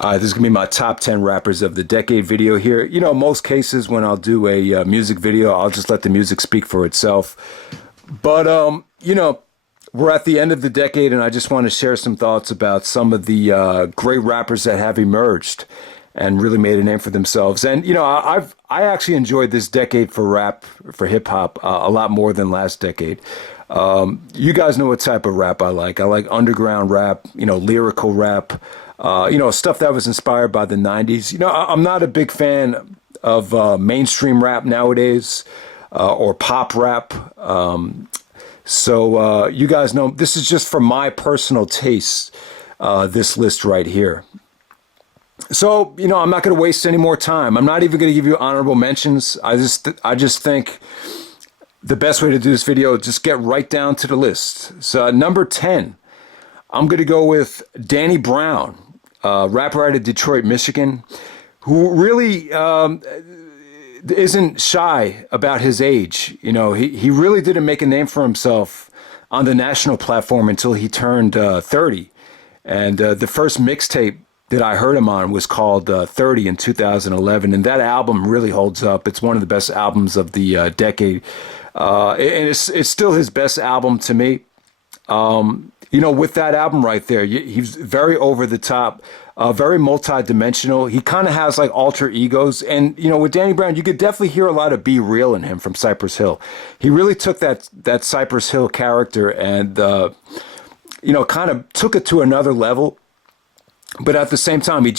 This is going to be my top 10 rappers of the decade video here. You know, most cases when I'll do a music video, I'll just let the music speak for itself. But, you know, we're at the end of the decade, and I just want to share some thoughts about some of the great rappers that have emerged and really made a name for themselves. And, you know, I actually enjoyed this decade for rap, for hip hop, a lot more than last decade. You guys know what type of rap I like. I like underground rap, you know, lyrical rap, you know, stuff that was inspired by the 90s. You know, I'm not a big fan of mainstream rap nowadays or pop rap. So you guys know this is just for my personal taste, this list right here. So, you know, I'm not going to waste any more time. I'm not even going to give you honorable mentions. I just think the best way to do this video is just get right down to the list. So number 10, I'm going to go with Danny Brown, rapper out of Detroit, Michigan, who really isn't shy about his age. You know, he really didn't make a name for himself on the national platform until he turned 30. And the first mixtape that I heard him on was called 30 in 2011. And that album really holds up. It's one of the best albums of the decade. And it's still his best album to me. You know, with that album right there, he's very over the top, very multi-dimensional. He kind of has like alter egos. And, you know, with Danny Brown, you could definitely hear a lot of Be Real in him from Cypress Hill. He really took that Cypress Hill character and, you know, kind of took it to another level. But at the same time, he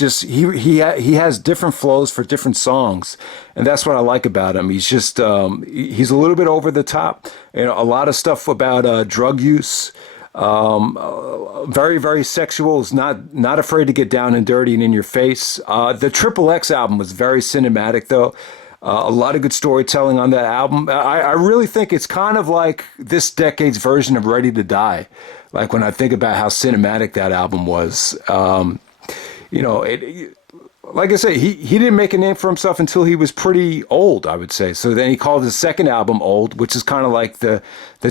has different flows for different songs, and that's what I like about him. He's just he's a little bit over the top. You know, a lot of stuff about drug use. Very, very sexual. Is not afraid to get down and dirty and in your face. The Triple X album was very cinematic, though. A lot of good storytelling on that album. I really think it's kind of like this decade's version of Ready to Die. Like when I think about how cinematic that album was, you know, like I say, he didn't make a name for himself until he was pretty old, I would say. So then he called his second album Old, which is kind of like the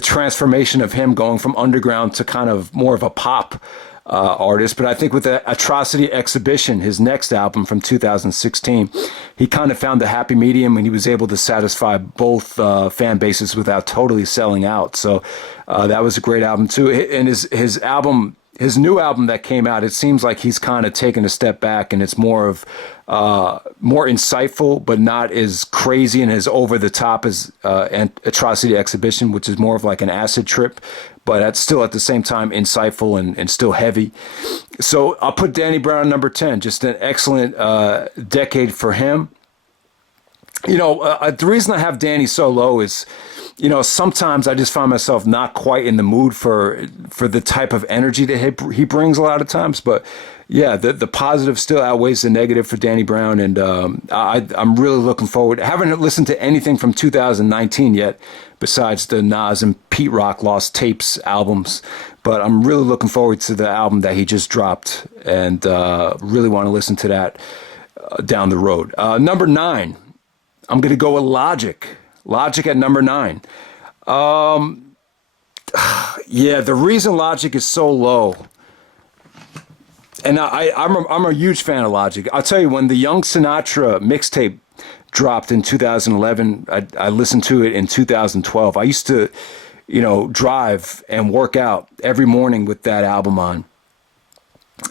transformation of him going from underground to kind of more of a pop artist. But I think with the Atrocity Exhibition, his next album from 2016, he kind of found the happy medium and he was able to satisfy both fan bases without totally selling out. So that was a great album too. And his new album that came out, it seems like he's kind of taken a step back and it's more insightful, but not as crazy and as over the top as Atrocity Exhibition, which is more of like an acid trip, but that's still at the same time insightful and still heavy. So I'll put Danny Brown number 10, just an excellent decade for him. You know, the reason I have Danny so low is, you know, sometimes I just find myself not quite in the mood for the type of energy that he brings a lot of times. But yeah, the positive still outweighs the negative for Danny Brown. And I'm really looking forward. I haven't listened to anything from 2019 yet besides the Nas and Pete Rock Lost Tapes albums. But I'm really looking forward to the album that he just dropped and really want to listen to that down the road. Number 9, I'm going to go with Logic. Logic at number 9. Yeah, the reason Logic is so low, and I'm a huge fan of Logic. I'll tell you, when the Young Sinatra mixtape dropped in 2011, I listened to it in 2012. I used to, you know, drive and work out every morning with that album on.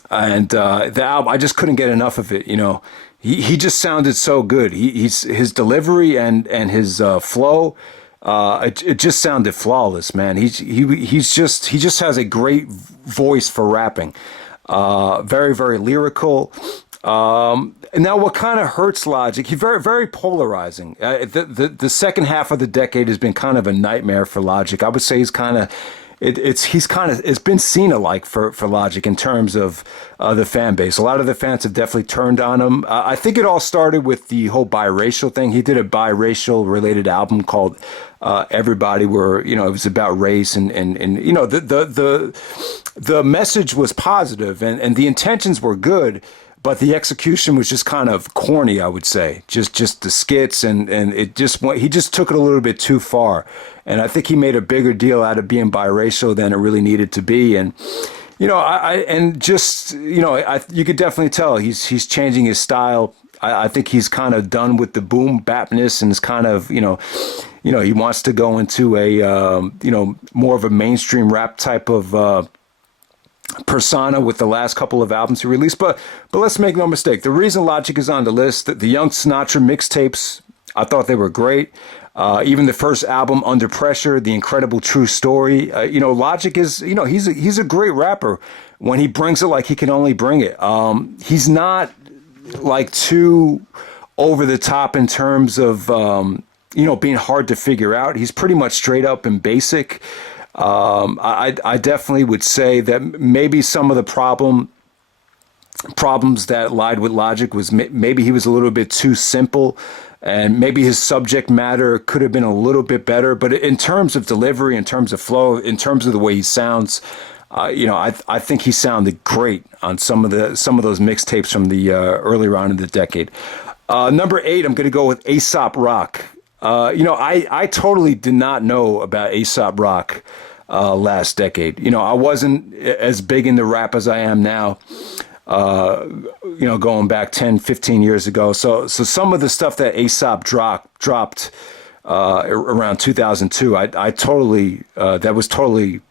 And the album, I just couldn't get enough of it, you know. He just sounded so good. His delivery and his flow, it just sounded flawless, man. He just has a great voice for rapping. Very, very lyrical. And now what kind of hurts Logic? He's very, very polarizing. The second half of the decade has been kind of a nightmare for Logic. I would say he's kind of it's been Cena-like for Logic in terms of the fan base. A lot of the fans have definitely turned on him. I think it all started with the whole biracial thing. He did a biracial related album called Everybody, where, you know, it was about race and you know, the message was positive and the intentions were good. But the execution was just kind of corny, I would say. Just the skits and it just went, he just took it a little bit too far. And I think he made a bigger deal out of being biracial than it really needed to be. And and just, you could definitely tell he's changing his style. I think he's kind of done with the boom bapness and is kind of, he wants to go into a, more of a mainstream rap type of persona with the last couple of albums he released. But let's make no mistake. The reason Logic is on the list, the Young Sinatra mixtapes, I thought they were great. Even the first album, Under Pressure, The Incredible True Story. Logic is, he's a great rapper when he brings it like he can only bring it. He's not like too over the top in terms of, being hard to figure out. He's pretty much straight up and basic. I definitely would say that maybe some of the problems that lied with Logic was maybe he was a little bit too simple. And maybe his subject matter could have been a little bit better, but in terms of delivery, in terms of flow, in terms of the way he sounds, I think he sounded great on some of those mixtapes from the earlier on in the decade. Number 8, I'm going to go with Aesop Rock. I totally did not know about Aesop Rock last decade. I wasn't as big into rap as I am now. Going back 10, 15 years ago. So some of the stuff that Aesop dropped around 2002, I totally, that was totally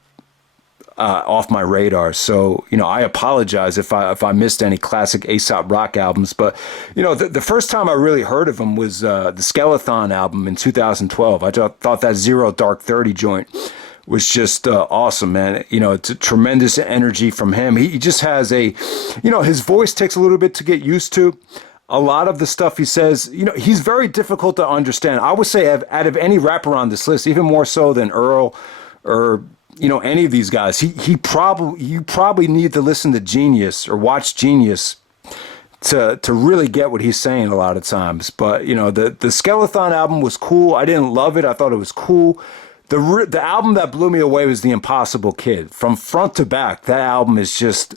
off my radar. So, I apologize if I missed any classic Aesop Rock albums. But, the first time I really heard of him was the Skeleton album in 2012. I thought that Zero Dark 30 joint was just awesome, man. It's a tremendous energy from him. He just has his voice takes a little bit to get used to. A lot of the stuff he says, he's very difficult to understand. I would say out of any rapper on this list, even more so than Earl or, any of these guys, you probably need to listen to Genius or watch Genius to really get what he's saying a lot of times. But, the Skeleton album was cool. I didn't love it. I thought it was cool. The album that blew me away was The Impossible Kid. From front to back, that album is just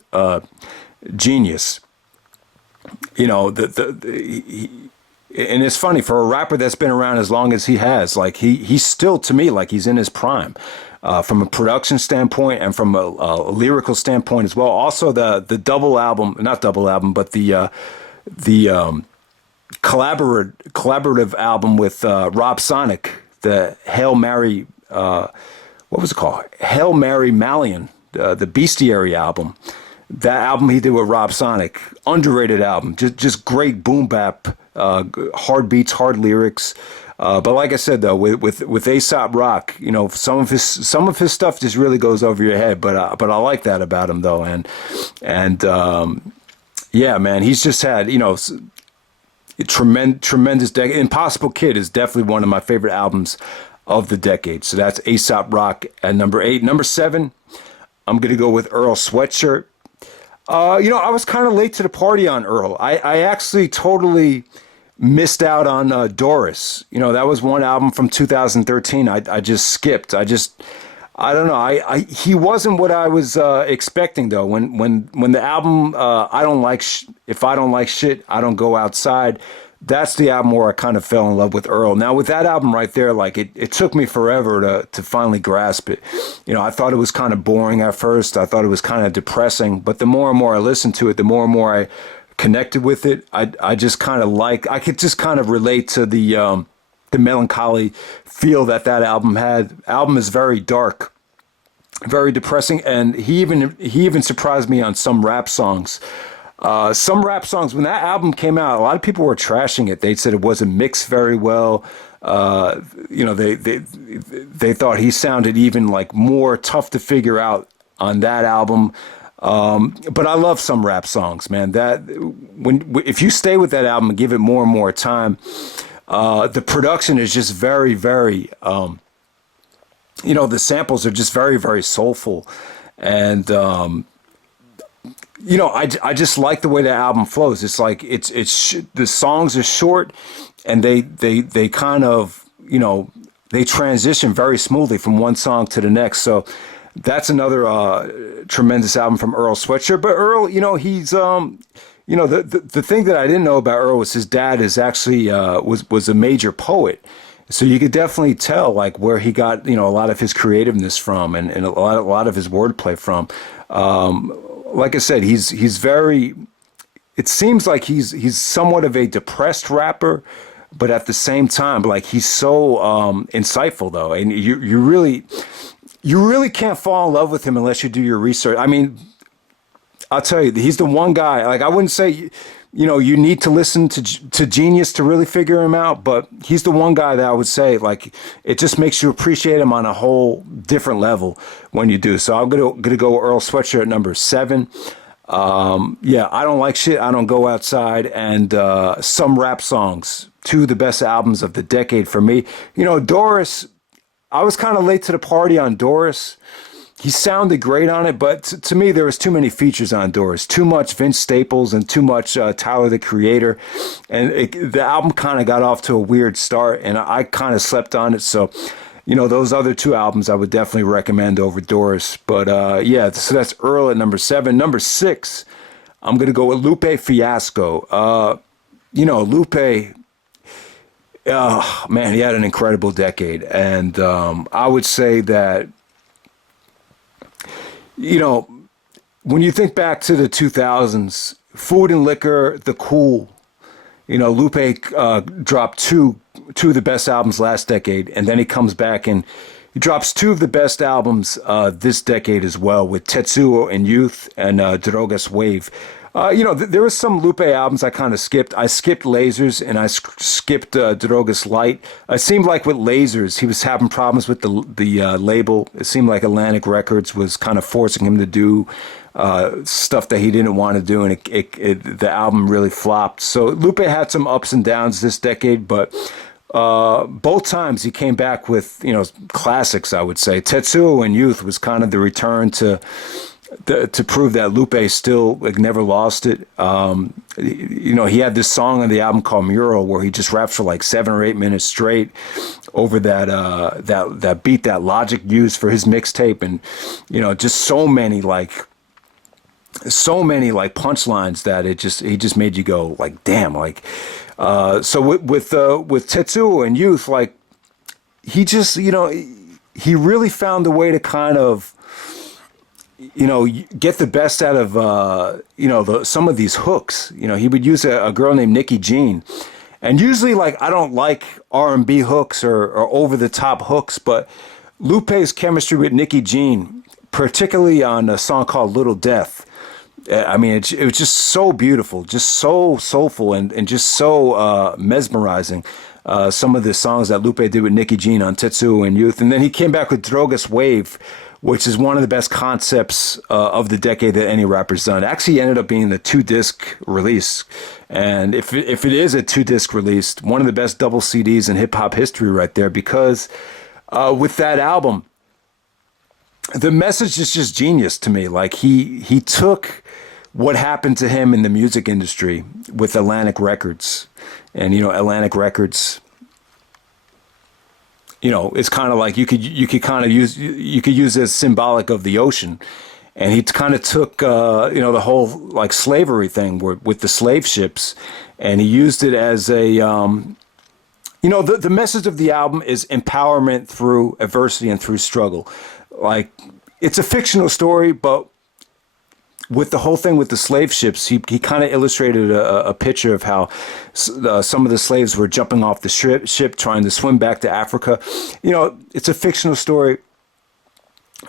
genius. And it's funny, for a rapper that's been around as long as he has, like he's still, to me, like he's in his prime. From a production standpoint and from a lyrical standpoint as well. Also, the collaborative album with Rob Sonic, the Hail Mary, what was it called? Hail Mary Malian, the Bestiary album. That album he did with Rob Sonic, underrated album, just great boom bap, hard beats, hard lyrics. But like I said, though, with Aesop Rock, some of his stuff just really goes over your head. But I like that about him, though, and yeah, man, he's just had tremendous decade. Impossible Kid is definitely one of my favorite albums of the decade. So that's Aesop Rock at number 8. Number 7, I'm gonna go with Earl Sweatshirt. I was kind of late to the party on Earl. I actually totally missed out on Doris. That was one album from 2013. I just skipped. I don't know. He wasn't what I was expecting, though. When the album If I Don't Like Shit, I Don't Go Outside. That's the album where I kind of fell in love with Earl. Now, with that album right there, like it took me forever to finally grasp it. I thought it was kind of boring at first. I thought it was kind of depressing. But the more and more I listened to it, the more and more I connected with it. I just kind of I could just kind of relate to the melancholy feel that album had. Album is very dark, very depressing, and he even surprised me on some rap songs. Some rap songs, when that album came out, a lot of people were trashing it. They said it wasn't mixed very well. They thought he sounded even like more tough to figure out on that album. But I love some rap songs, man. If you stay with that album and give it more and more time, the production is just very, very, the samples are just very, very soulful. And, I just like the way the album flows. It's like, the songs are short and they kind of, they transition very smoothly from one song to the next. So that's another tremendous album from Earl Sweatshirt. But Earl, he's, the thing that I didn't know about Earl was his dad is actually, was a major poet. So you could definitely tell like where he got, a lot of his creativeness from and a lot of his wordplay from. Like I said, he's very. It seems like he's somewhat of a depressed rapper, but at the same time, like he's so insightful though, and you really can't fall in love with him unless you do your research. I mean, I'll tell you, he's the one guy. Like I wouldn't say, you need to listen to Genius to really figure him out, but he's the one guy that I would say, like, it just makes you appreciate him on a whole different level when you do. So I'm gonna go Earl Sweatshirt number 7. Yeah, I don't like shit. I don't go outside, and some rap songs. 2 of the best albums of the decade for me. Doris. I was kind of late to the party on Doris. He sounded great on it, but to me, there was too many features on Doris. Too much Vince Staples and too much Tyler, the Creator. And the album kind of got off to a weird start, and I kind of slept on it. So, those other 2 albums I would definitely recommend over Doris. But yeah, so that's Earl at number 7. Number 6, I'm going to go with Lupe Fiasco. Lupe... Oh, man, he had an incredible decade. And I would say that, when you think back to the 2000s, Food and Liquor, The Cool, Lupe dropped two of the best albums last decade. And then he comes back and he drops 2 of the best albums this decade as well, with Tetsuo and Youth and Drogas Wave. There was some Lupe albums I kind of skipped. I skipped Lasers and I skipped Drogas Light. It seemed like with Lasers, he was having problems with the label. It seemed like Atlantic Records was kind of forcing him to do stuff that he didn't want to do, and the album really flopped. So Lupe had some ups and downs this decade, but both times he came back with classics. I would say Tetsuo and Youth was kind of the return to prove that Lupe still never lost it. He had this song on the album called Mural where he just raps for like 7 or 8 minutes straight over that beat that Logic used for his mixtape, and just so many punchlines that he just made you go like, damn. Like so with Tetsuo and Youth, like he just he really found a way to kind of get the best out of, some of these hooks. He would use a girl named Nikki Jean. And usually, I don't like R&B hooks or over the top hooks, but Lupe's chemistry with Nikki Jean, particularly on a song called Little Death, I mean, it was just so beautiful, just so soulful, and just so mesmerizing. Some of the songs that Lupe did with Nikki Jean on Tetsuo and Youth. And then he came back with Drogas Wave, which is one of the best concepts of the decade that any rapper's done. It actually ended up being the 2-disc release. And if it is a 2-disc release, one of the best double CDs in hip-hop history right there, because with that album, the message is just genius to me. Like he took what happened to him in the music industry with Atlantic Records. And, Atlantic Records... it's kind of like you could use it as symbolic of the ocean, and he kind of took the whole like slavery thing with the slave ships, and he used it as a the message of the album is empowerment through adversity and through struggle. Like it's a fictional story, but with the whole thing with the slave ships, he kind of illustrated a picture of how some of the slaves were jumping off the ship trying to swim back to Africa. It's a fictional story,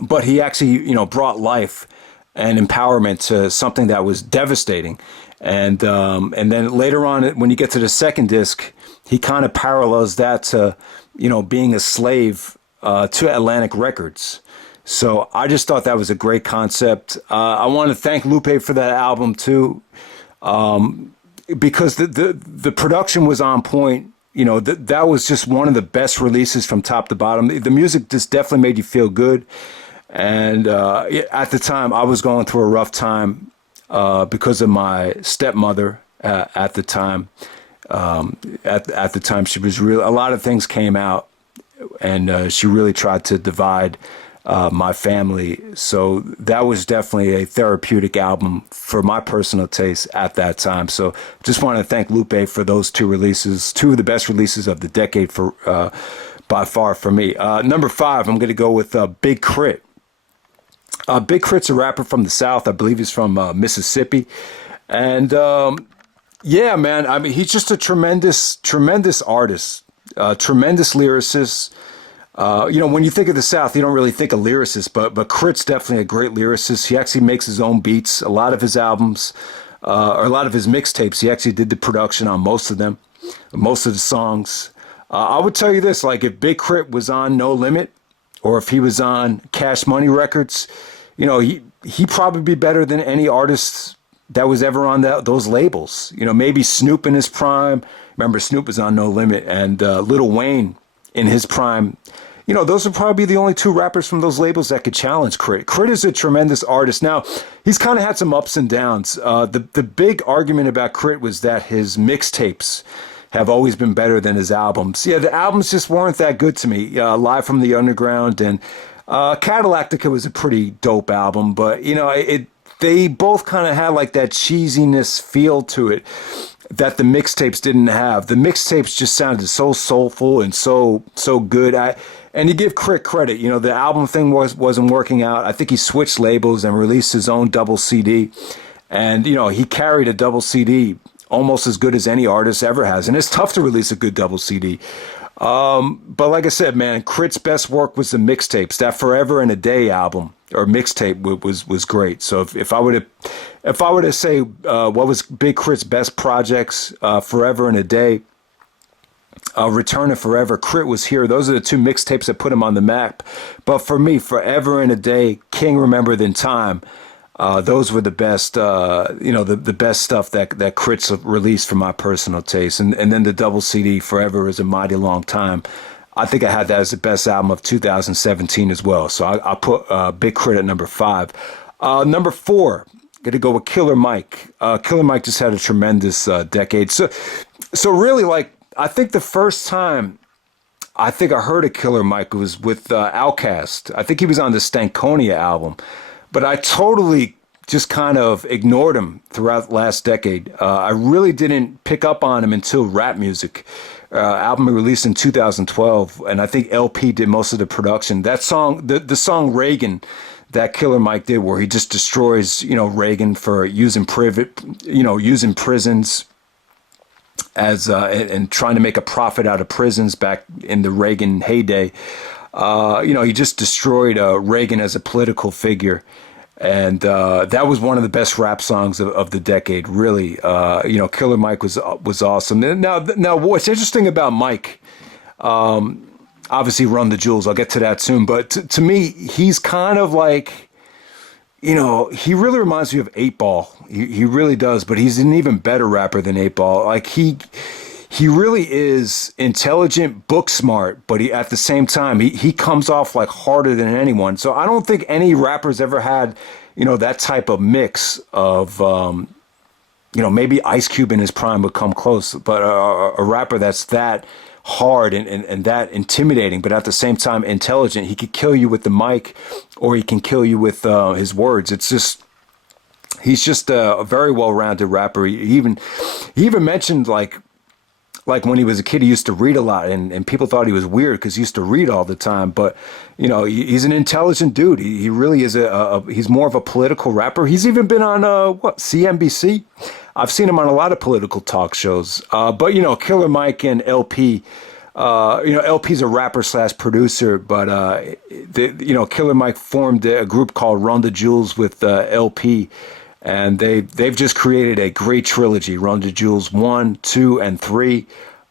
but he actually, brought life and empowerment to something that was devastating. And then later on, when you get to the second disc, he kind of parallels that to, being a slave to Atlantic Records. So I just thought that was a great concept. I want to thank Lupe for that album too, because the production was on point. That was just one of the best releases from top to bottom. The music just definitely made you feel good. And at the time, I was going through a rough time because of my stepmother at the time. At the time, she was a lot of things came out, and she really tried to divide my family. So that was definitely a therapeutic album for my personal taste at that time. So just want to thank Lupe for those 2 releases, 2 of the best releases of the decade for by far for me. Number 5, I'm going to go with Big KRIT. Big Crit's a rapper from the South. I believe he's from Mississippi. And yeah, man, I mean, he's just a tremendous artist, tremendous lyricist. When you think of the South, you don't really think of lyricists, but KRIT's definitely a great lyricist. He actually makes his own beats. A lot of his albums, or a lot of his mixtapes, he actually did the production on most of them, most of the songs. I would tell you this, like if Big KRIT was on No Limit, or if he was on Cash Money Records, he'd probably be better than any artist that was ever on those labels. Maybe Snoop in his prime. Remember, Snoop was on No Limit, and Lil Wayne in his prime. Those would probably be the only two rappers from those labels that could challenge KRIT. KRIT is a tremendous artist. Now, he's kind of had some ups and downs. The big argument about KRIT was that his mixtapes have always been better than his albums. Yeah, the albums just weren't that good to me. Live from the Underground and Cadillactica was a pretty dope album, but they both kind of had like that cheesiness feel to it that the mixtapes didn't have. The mixtapes just sounded so soulful and so good. And you give KRIT credit, the album thing wasn't working out. I think he switched labels and released his own double CD, and he carried a double CD almost as good as any artist ever has. And it's tough to release a good double CD. But like I said, man, KRIT's best work was the mixtapes. That Forever and a Day album or mixtape was great. So if I were to say what was Big KRIT's best projects, Forever and a Day, Return to Forever, KRIT was here. Those are the two mixtapes that put him on the map. But for me, Forever and a Day, King Remember Than Time, those were the best, the best stuff that KRIT's released for my personal taste. And then the double CD, Forever Is a Mighty Long Time. I think I had that as the best album of 2017 as well. So I put Big KRIT at number 5. Number 4, going to go with Killer Mike. Killer Mike just had a tremendous decade. So really, like, I think the first time I heard of Killer Mike was with Outkast. I think he was on the Stankonia album. But I totally just kind of ignored him throughout the last decade. I really didn't pick up on him until Rap Music, album released in 2012, and I think LP did most of the production. That song, the song Reagan, that Killer Mike did, where he just destroys, Reagan for using prisons as and trying to make a profit out of prisons back in the Reagan heyday. He just destroyed Reagan as a political figure. And that was one of the best rap songs of the decade, really. Killer Mike was awesome. And now, what's interesting about Mike, obviously Run the Jewels, I'll get to that soon. But to me, he's kind of like, he really reminds me of 8 Ball. He really does, but he's an even better rapper than 8 Ball. Like, he really is intelligent, book smart, but at the same time, he comes off like harder than anyone. So I don't think any rappers ever had, that type of mix of, maybe Ice Cube in his prime would come close, but a rapper that's that hard and that intimidating, but at the same time intelligent. He could kill you with the mic, or he can kill you with his words. He's just a very well-rounded rapper. He even mentioned like when he was a kid, he used to read a lot, and people thought he was weird because he used to read all the time. But, he's an intelligent dude. He really is he's more of a political rapper. He's even been on, CNBC? I've seen him on a lot of political talk shows. But, Killer Mike and LP, LP's a rapper / producer, but, Killer Mike formed a group called Run the Jewels with LP. And they've just created a great trilogy. Run the Jewels 1, 2, and 3.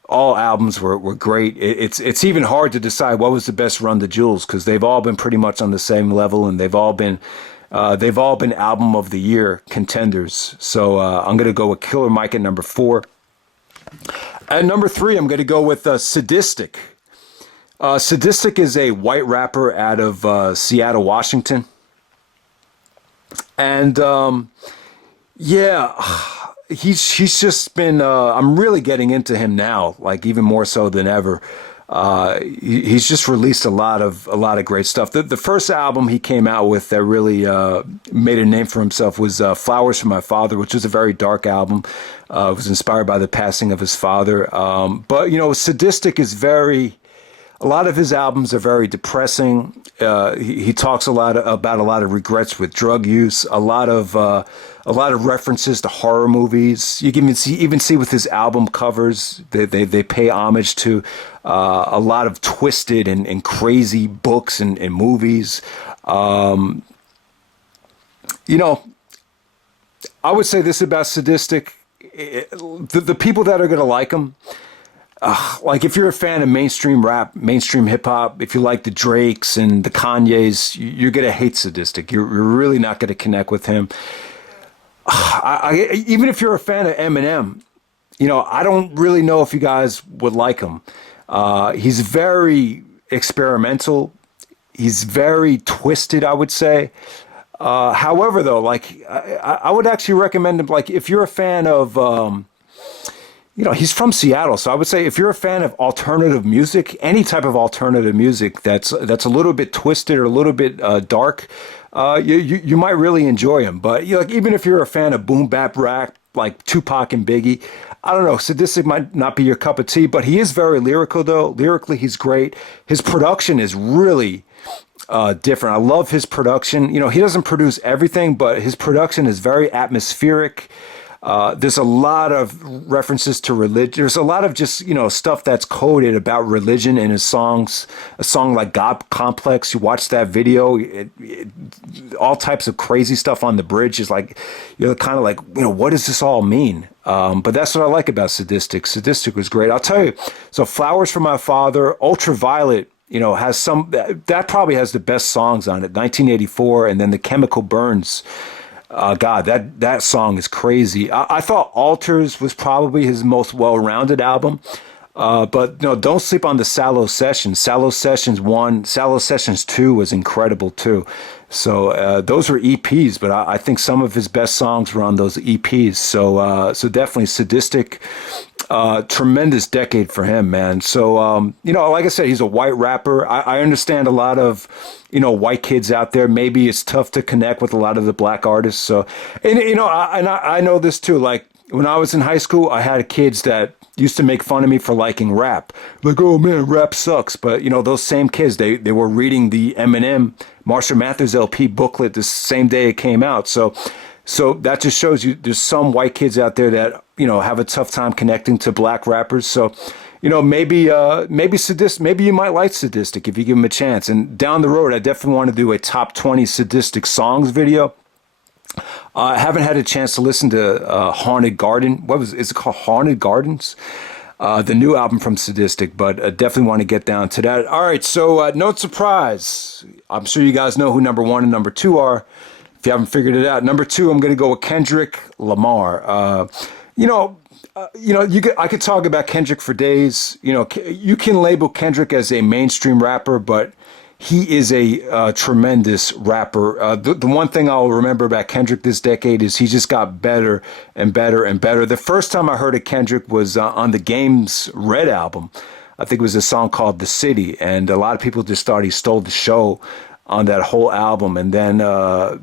All albums were great. It's even hard to decide what was the best Run the Jewels, because they've all been pretty much on the same level, and they've all been album of the year contenders. So I'm gonna go with Killer Mike at number 4. At number 3, I'm gonna go with Sadistic. Sadistic is a white rapper out of Seattle, Washington. And he's just been. I'm really getting into him now, like even more so than ever. He's just released a lot of great stuff. The first album he came out with that really made a name for himself was "Flowers for My Father," which was a very dark album. It was inspired by the passing of his father. But Sadistic is very. a lot of his albums are very depressing. He talks about a lot of regrets with drug use, a lot of references to horror movies. You can even see with his album covers, they pay homage to a lot of twisted and crazy books and movies. You know, I would say this about Sadistic. The people that are going to like him, like if you're a fan of mainstream rap, mainstream hip hop, if you like the Drakes and the Kanyes, you're going to hate Sadistic. You're really not going to connect with him. Even if you're a fan of Eminem, you know, I don't really know if you guys would like him. He's very experimental. He's very twisted, I would say. However, though, like I would actually recommend him. Like if you're a fan of, you know, he's from Seattle, so I would say if you're a fan of alternative music, any type of alternative music that's a little bit twisted or a little bit dark, you might really enjoy him. But you know, like even if you're a fan of boom bap rap like Tupac and Biggie, I don't know, Sadistic might not be your cup of tea, but he is very lyrical though. Lyrically, he's great. His production is really different. I love his production. You know, he doesn't produce everything, but his production is very atmospheric. There's a lot of references to religion. There's a lot of just, you know, stuff that's coded about religion in his songs. A song like God Complex, you watch that video, all types of crazy stuff on the bridge is like, you're kind of like, you know, what does this all mean? But that's what I like about Sadistic. Sadistic was great. I'll tell you. So Flowers for My Father, Ultraviolet, you know, has that probably has the best songs on it. 1984, and then The Chemical Burns. God, that song is crazy. I thought Alters was probably his most well-rounded album. But no, don't sleep on the Sallow Sessions. Sallow Sessions 1, Sallow Sessions 2 was incredible too. So those were EPs, but I think some of his best songs were on those EPs. So definitely Sadistic. Tremendous decade for him, man. So, you know, like I said, he's a white rapper. I understand a lot of, you know, white kids out there. Maybe it's tough to connect with a lot of the black artists. So, and, you know, I know this too. Like when I was in high school, I had kids that used to make fun of me for liking rap. Like, oh man, rap sucks. But, you know, those same kids, they were reading the Eminem Marshall Mathers LP booklet the same day it came out. So that just shows you there's some white kids out there that, you know, have a tough time connecting to black rappers. So, you know, maybe Sadistic, maybe you might like Sadistic if you give him a chance. And down the road, I definitely want to do a top 20 Sadistic songs video. I haven't had a chance to listen to Haunted Garden. Is it called? Haunted Gardens? The new album from Sadistic, but definitely want to get down to that. All right, so no surprise. I'm sure you guys know who number 1 and number 2 are. If you haven't figured it out, number 2, I'm going to go with Kendrick Lamar. I could talk about Kendrick for days. You know, you can label Kendrick as a mainstream rapper, but he is a tremendous rapper. The one thing I'll remember about Kendrick this decade is he just got better and better and better. The first time I heard of Kendrick was on the Game's Red album. I think it was a song called The City, and a lot of people just thought he stole the show on that whole album. And then I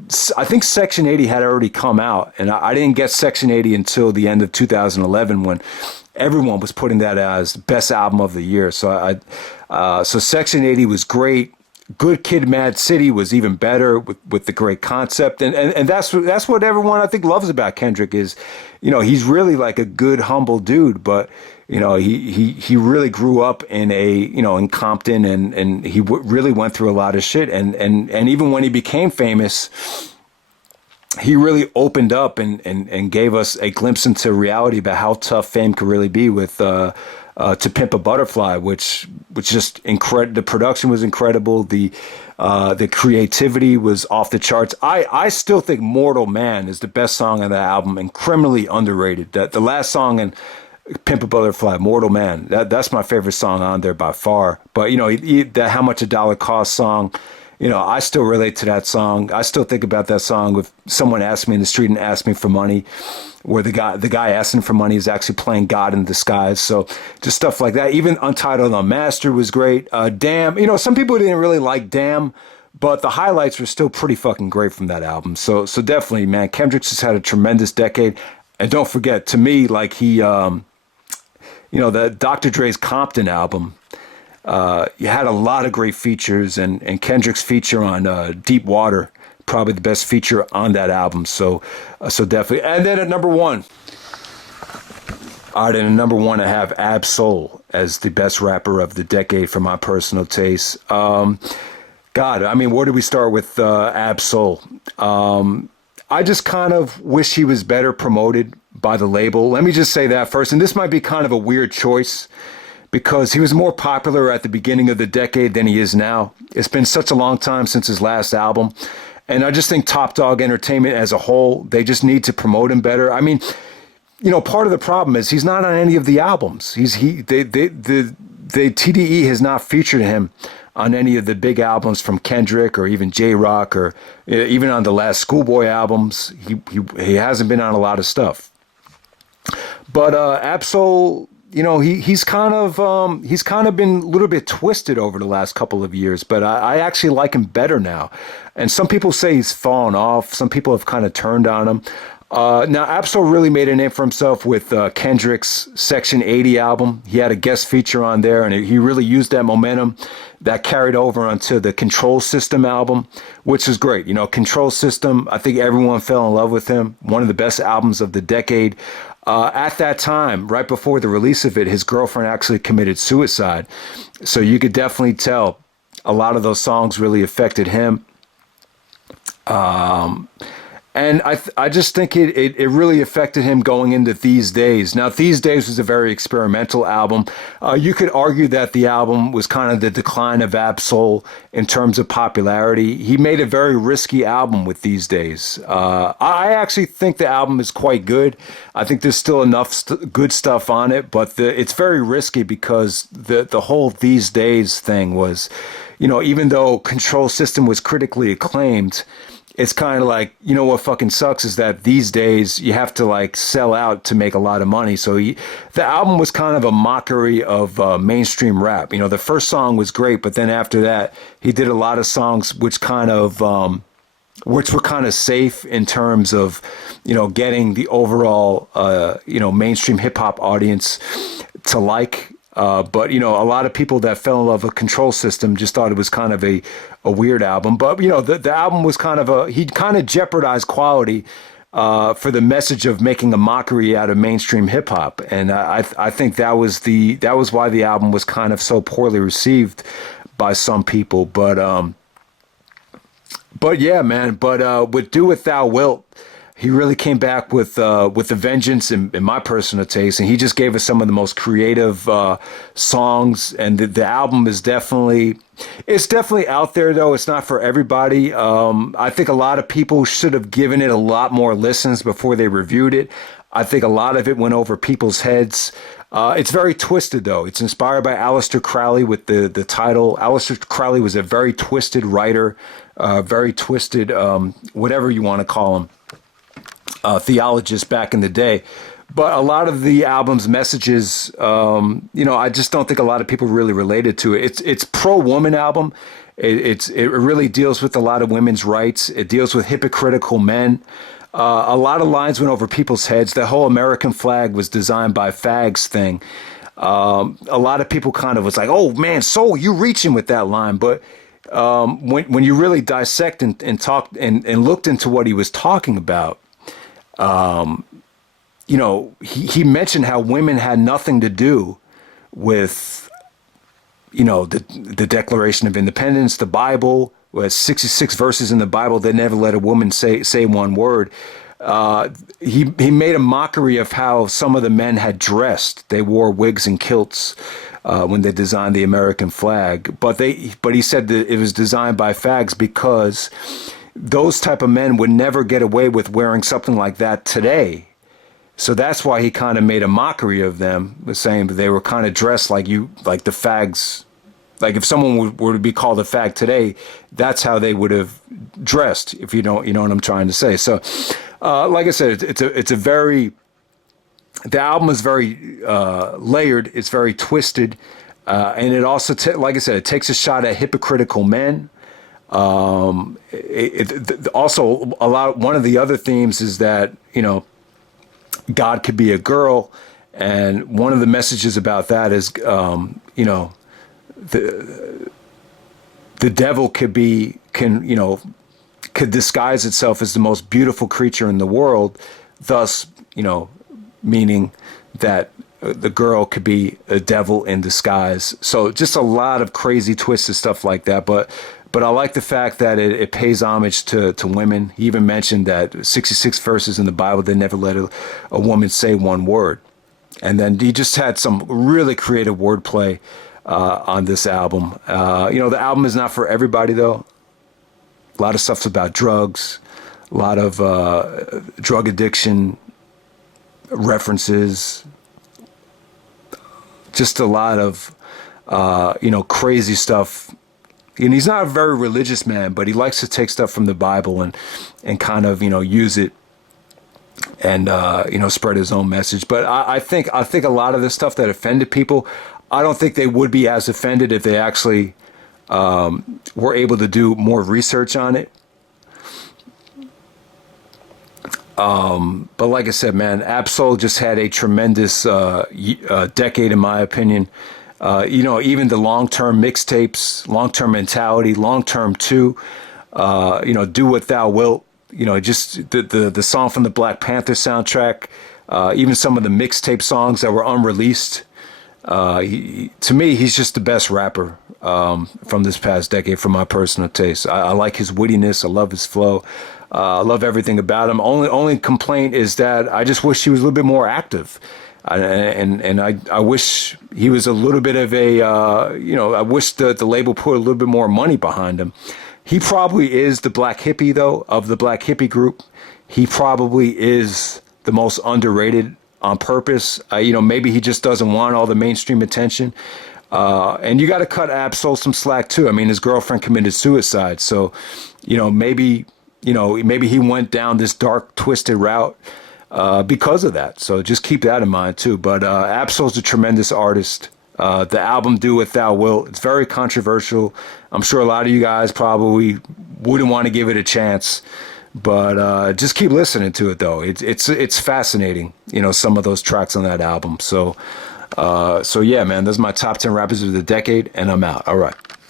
think Section 80 had already come out, and I didn't get Section 80 until the end of 2011 when everyone was putting that as best album of the year. So so Section 80 was great. Good Kid, Mad City was even better with the great concept, and that's what everyone I think loves about Kendrick is, you know, he's really like a good, humble dude, but you know he really grew up in in Compton, and he really went through a lot of shit, and even when he became famous, he really opened up and gave us a glimpse into reality about how tough fame could really be with To Pimp a Butterfly, which just incredible. The production was incredible. The creativity was off the charts. I still think Mortal Man is the best song on that album and criminally underrated. That the last song in Pimp a Butterfly, Mortal Man, that's my favorite song on there by far. But you know, that How Much a Dollar Cost song, you know, I still relate to that song. I still think about that song if someone asked me in the street and asked me for money, where the guy asking for money is actually playing God in disguise. So just stuff like that. Even Untitled Unmastered was great. Damn, you know, some people didn't really like Damn, but the highlights were still pretty fucking great from that album. So definitely, man, Kendrick's just had a tremendous decade. And don't forget, to me, like he, the Dr. Dre's Compton album, You had a lot of great features, and Kendrick's feature on Deep Water, probably the best feature on that album. So definitely. And then at number one, all right, and at number one, I have AbSoul as the best rapper of the decade for my personal taste. God, I mean, where do we start with AbSoul? I just kind of wish he was better promoted by the label. Let me just say that first. And this might be kind of a weird choice because he was more popular at the beginning of the decade than he is now. It's been such a long time since his last album. And I just think Top Dog Entertainment as a whole, they just need to promote him better. I mean, you know, part of the problem is he's not on any of the albums. The TDE has not featured him on any of the big albums from Kendrick or even J-Rock or even on the last Schoolboy albums. He hasn't been on a lot of stuff. But AbSoul, you know, he's kind of been a little bit twisted over the last couple of years, but I actually like him better now. And some people say he's fallen off. Some people have kind of turned on him. Now, AbSoul really made a name for himself with Kendrick's Section 80 album. He had a guest feature on there, and he really used that momentum that carried over onto the Control System album, which is great. You know, Control System, I think everyone fell in love with him. One of the best albums of the decade. At that time, right before the release of it, his girlfriend actually committed suicide. So you could definitely tell a lot of those songs really affected him. And I just think it really affected him going into These Days. Now, These Days was a very experimental album. You could argue that the album was kind of the decline of AbSoul in terms of popularity. He made a very risky album with These Days. I actually think the album is quite good. I think there's still enough good stuff on it, but it's very risky because the whole These Days thing was, you know, even though Control System was critically acclaimed, it's kind of like, you know, what fucking sucks is that these days you have to like sell out to make a lot of money. So the album was kind of a mockery of mainstream rap. You know, the first song was great, but then after that, he did a lot of songs which were kind of safe in terms of, you know, getting the overall, you know, mainstream hip hop audience to like. But, you know, a lot of people that fell in love with Control System just thought it was kind of a weird album. But, you know, the album was kind of he kind of jeopardized quality for the message of making a mockery out of mainstream hip hop. And I think that was why the album was kind of so poorly received by some people. But yeah, man. But with Do What Thou Wilt, he really came back with a vengeance in my personal taste, and he just gave us some of the most creative songs. And the album is definitely out there, though. It's not for everybody. I think a lot of people should have given it a lot more listens before they reviewed it. I think a lot of it went over people's heads. It's very twisted, though. It's inspired by Aleister Crowley with the title. Aleister Crowley was a very twisted writer, very twisted, whatever you want to call him. Theologist back in the day. But a lot of the album's messages, you know, I just don't think a lot of people really related to it. It's pro-woman album. It really deals with a lot of women's rights. It deals with hypocritical men. A lot of lines went over people's heads. The whole American flag was designed by fags thing. A lot of people kind of was like, oh man, Soul, you reaching with that line. But when you really dissect and talked and looked into what he was talking about, you know, he mentioned how women had nothing to do with, you know, the Declaration of Independence, the Bible, with 66 verses in the Bible that never let a woman say one word. He made a mockery of how some of the men had dressed. They wore wigs and kilts when they designed the American flag, but he said that it was designed by fags because those type of men would never get away with wearing something like that today. So that's why he kind of made a mockery of them, saying that they were kind of dressed like the fags. Like if someone were to be called a fag today, that's how they would have dressed. If you know what I'm trying to say. So, like I said, the album is very layered. It's very twisted, and it also, like I said, it takes a shot at hypocritical men. Also, one of the other themes is that, you know, God could be a girl, and one of the messages about that is, you know, the devil could disguise itself as the most beautiful creature in the world, thus, meaning that the girl could be a devil in disguise. So just a lot of crazy twisted stuff like that. But I like the fact that it pays homage to women. He even mentioned that 66 verses in the Bible, they never let a woman say one word. And then he just had some really creative wordplay on this album. The album is not for everybody, though. A lot of stuff's about drugs, a lot of drug addiction references, just a lot of, crazy stuff. And he's not a very religious man, but he likes to take stuff from the Bible and kind of, use it and, spread his own message. But I think a lot of the stuff that offended people, I don't think they would be as offended if they actually were able to do more research on it. But like I said, man, AbSoul just had a tremendous decade, in my opinion. Even the long-term mixtapes, long-term mentality, long-term 2, do what thou wilt. Just the song from the Black Panther soundtrack, even some of the mixtape songs that were unreleased. To me, he's just the best rapper from this past decade, from my personal taste. I like his wittiness. I love his flow. I love everything about him. Only complaint is that I just wish he was a little bit more active. I wish he was a little bit of a, I wish the label put a little bit more money behind him. He probably is the black hippie, though, of the black hippie group. He probably is the most underrated on purpose. Maybe he just doesn't want all the mainstream attention. And you got to cut AbSoul some slack, too. I mean, his girlfriend committed suicide. So, maybe he went down this dark, twisted route because of that. So just keep that in mind, too. But AbSoul's a tremendous artist. The album Do What Thou Wilt, it's very controversial. I'm sure a lot of you guys probably wouldn't want to give it a chance. But just keep listening to it, though. It's fascinating, some of those tracks on that album. So yeah, man, those are my top 10 rappers of the decade, and I'm out. All right.